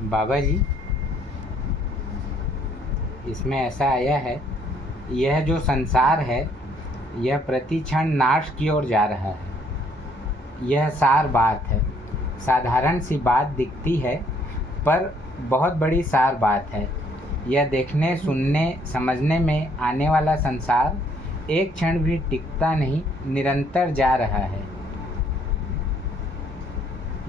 बाबा जी, इसमें ऐसा आया है, यह जो संसार है यह प्रति क्षण नाश की ओर जा रहा है। यह सार बात है। साधारण सी बात दिखती है पर बहुत बड़ी सार बात है। यह देखने, सुनने, समझने में आने वाला संसार एक क्षण भी टिकता नहीं, निरंतर जा रहा है।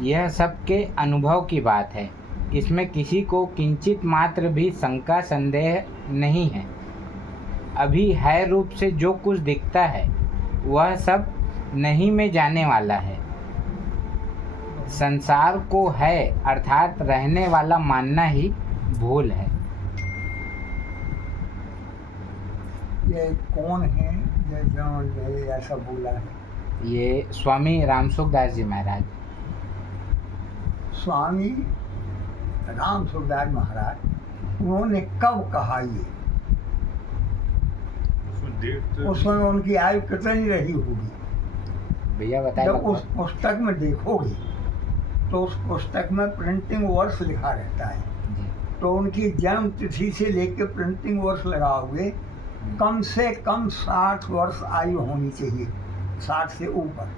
यह सबके अनुभव की बात है। इसमें किसी को किंचित मात्र भी शंका संदेह नहीं है। अभी है रूप से जो कुछ दिखता है वह सब नहीं में जाने वाला है। संसार को है अर्थात रहने वाला मानना ही भूल है। ये कौन है जो ऐसा बोला है? ये स्वामी रामसुखदास जी महाराज। स्वामी रामसुखदास महाराज उन्होंने कब कहा ये? उस समय उनकी आयु कितनी रही होगी? भैया बताइए। जब उस पुस्तक में देखोगे तो उस पुस्तक में प्रिंटिंग वर्ष लिखा रहता है। तो उनकी जन्म तिथि से लेकर प्रिंटिंग वर्ष लगाओगे, कम से कम 60 वर्ष आयु होनी चाहिए, 60 से ऊपर।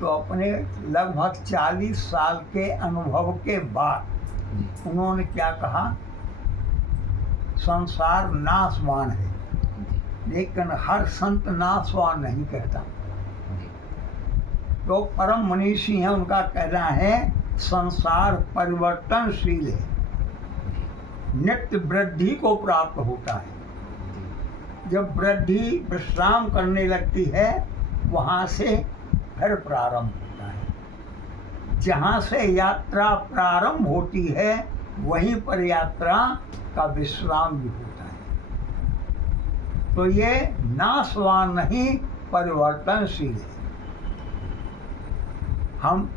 तो अपने लगभग 40 साल के अनुभव के बाद उन्होंने क्या कहा? संसार नाशवान है, लेकिन हर संत नाशवान नहीं कहता। तो परम मनीषी हैं, उनका कहना है संसार परिवर्तनशील है, नित्य वृद्धि को प्राप्त होता है। जब वृद्धि विश्राम करने लगती है वहाँ से फिर प्रारंभ होता है। जहाँ से यात्रा प्रारंभ होती है वहीं पर यात्रा का विश्राम भी होता है। तो ये नाशवान नहीं, परिवर्तनशील है। हम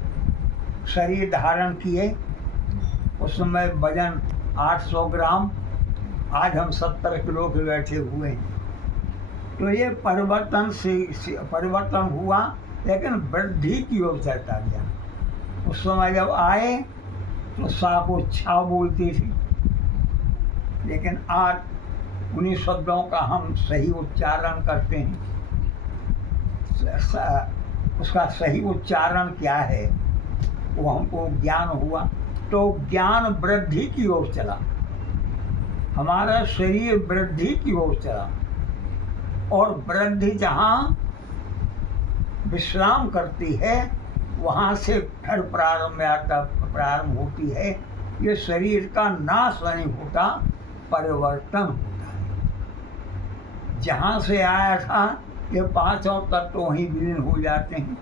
शरीर धारण किए, उस समय वजन 800 ग्राम, आज हम 70 किलो के बैठे हुए हैं। तो ये परिवर्तन हुआ, लेकिन वृद्धि की ओर चलता गया। उस समय जब आए तो सा को छा बोलती थी, लेकिन आज उन्हीं शब्दों का हम सही उच्चारण करते हैं। उसका सही उच्चारण क्या है वो हमको ज्ञान हुआ, तो ज्ञान वृद्धि की ओर चला, हमारा शरीर वृद्धि की ओर चला। और वृद्धि जहाँ विश्राम करती है वहाँ से फिर प्रारंभ होती है। ये शरीर का नाश नहीं होता, परिवर्तन होता है। जहाँ से आया था ये पांचों तत्व वहीं विलीन हो जाते हैं।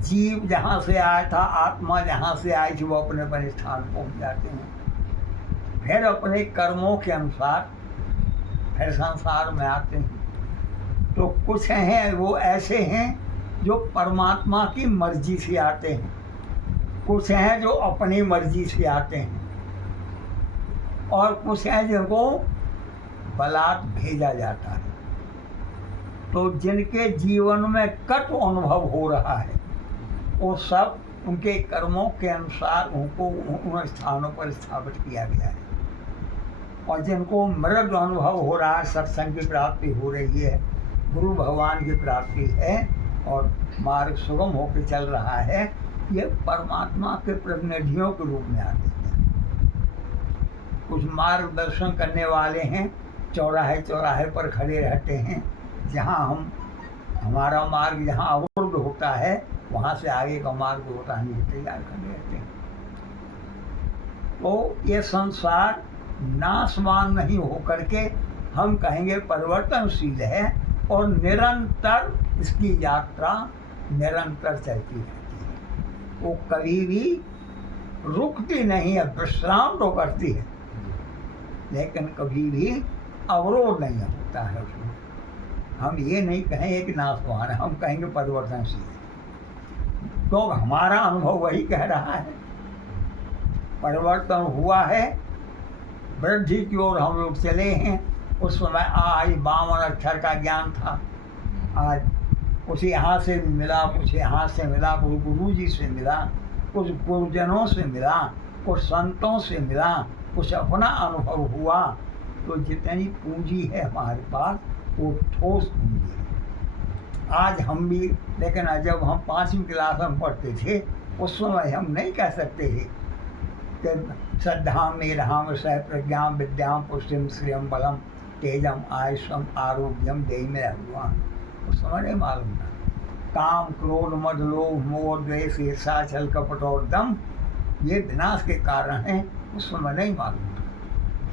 जीव जहाँ से आया था, आत्मा जहाँ से आई थी, वो अपने अपने स्थान पहुँच जाते हैं। फिर अपने कर्मों के अनुसार फिर संसार में आते हैं। तो कुछ हैं वो ऐसे हैं जो परमात्मा की मर्जी से आते हैं, कुछ हैं जो अपनी मर्जी से आते हैं, और कुछ हैं जिनको बलात् भेजा जाता है। तो जिनके जीवन में कट अनुभव हो रहा है वो सब उनके कर्मों के अनुसार उनको उन स्थानों पर स्थापित किया गया है। और जिनको मृग अनुभव हो रहा है, सत्संग की प्राप्ति हो रही है, गुरु भगवान की प्राप्ति है और मार्ग सुगम होकर चल रहा है, ये परमात्मा के प्रतिनिधियों के रूप में आते हैं। कुछ मार्गदर्शन करने वाले हैं, चौराहे चौराहे पर खड़े रहते हैं, जहाँ हमारा मार्ग जहाँ अवरुद्ध होता है वहाँ से आगे का मार्ग होता है, तैयार खड़े रहते हैं। तो ये संसार नाशवान नहीं होकर के हम कहेंगे परिवर्तनशील है, और निरंतर इसकी यात्रा निरंतर चलती रहती है। वो कभी भी रुकती नहीं है, विश्राम तो करती है लेकिन कभी भी अवरोध नहीं होता है उसमें। हम ये नहीं कहेंगे कि नाशवान है, हम कहेंगे परिवर्तनशील है। तो हमारा अनुभव वही कह रहा है, परिवर्तन हुआ है, वृद्धि की ओर हम लोग चले हैं। उस समय आज 52 अक्षर का ज्ञान था, आज कुछ यहाँ से भी मिला, कुछ यहाँ से मिला, कुछ गुरु जी से मिला, कुछ गुरुजनों से मिला, कुछ संतों से मिला, कुछ अपना अनुभव हुआ, तो जितनी पूंजी है हमारे पास वो ठोस पूंजी है। आज हम भी, लेकिन जब हम 5वीं क्लास में पढ़ते थे उस समय हम नहीं कह सकते थे कि श्रद्धा मेधाम सह प्रज्ञा विद्याम पुष्टिम श्रियम बलम तेजम आयुषम आरोग्यम देहि में भगवान। उस समय नहीं मालूम था। काम क्रोध मद लोभ मोह द्वेष ईर्षा छल कपट और दम ये विनाश के कारण हैं, उस समय नहीं मालूम था।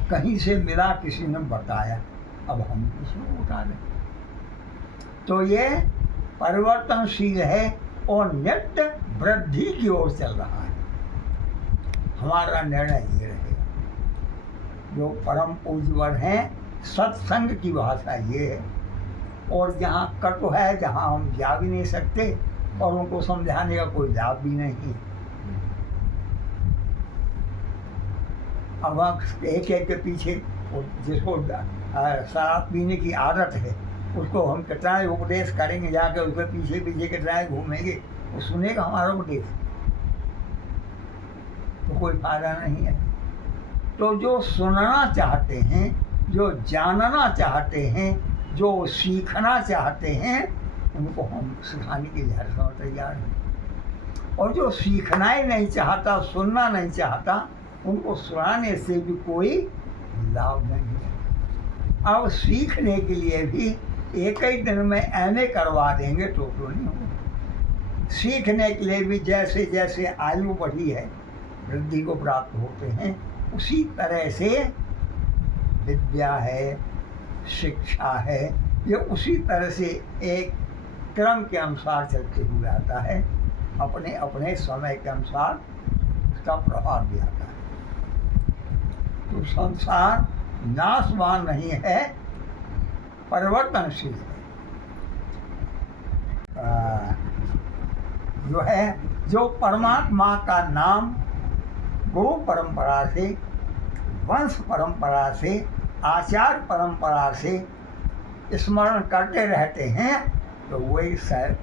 कहीं से मिला, किसी ने बताया, अब हम इसमें उठा रहे। तो ये परिवर्तनशील है और नित्य वृद्धि की ओर चल रहा है। हमारा निर्णय ये रहेगा। जो परम पूज्यवर हैं, सत्संग की भाषा ये है। और जहाँ कटु है, जहाँ हम जा भी नहीं सकते और उनको समझाने का कोई लाभ भी नहीं। अब हम एक के पीछे, जिसको शराब पीने की आदत है उसको हम कितना उपदेश करेंगे, जाकर उसके पीछे पीछे कितना घूमेंगे, वो सुनेगा हमारा उपदेश? तो कोई फायदा नहीं है। तो जो सुनना चाहते हैं, जो जानना चाहते हैं, जो सीखना चाहते हैं, उनको हम सिखाने के लिए हर समय तैयार हैं। और जो सीखना ही नहीं चाहता, सुनना नहीं चाहता, उनको सुनाने से भी कोई लाभ नहीं है। अब सीखने के लिए भी एक ही दिन में एमए करवा देंगे तो नहीं होगा। सीखने के लिए भी जैसे जैसे आयु बढ़ी है, वृद्धि को प्राप्त होते हैं, उसी तरह से विद्या है, शिक्षा है, ये उसी तरह से एक क्रम के अनुसार चलते हुए आता है। अपने अपने समय के अनुसार उसका प्रभाव भी आता है। तो संसार नाशवान नहीं है, परिवर्तनशील है। जो है, जो परमात्मा का नाम गुरु परंपरा से, वंश परंपरा से, आचार परंपरा से स्मरण करते रहते हैं, तो वही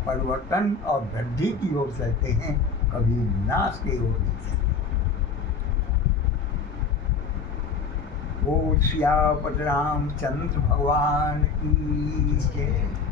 परिवर्तन और वृद्धि की ओर चलते हैं, कभी नाश की ओर नहीं चलते। बोल सियापत रामचंद्र भगवान की जय।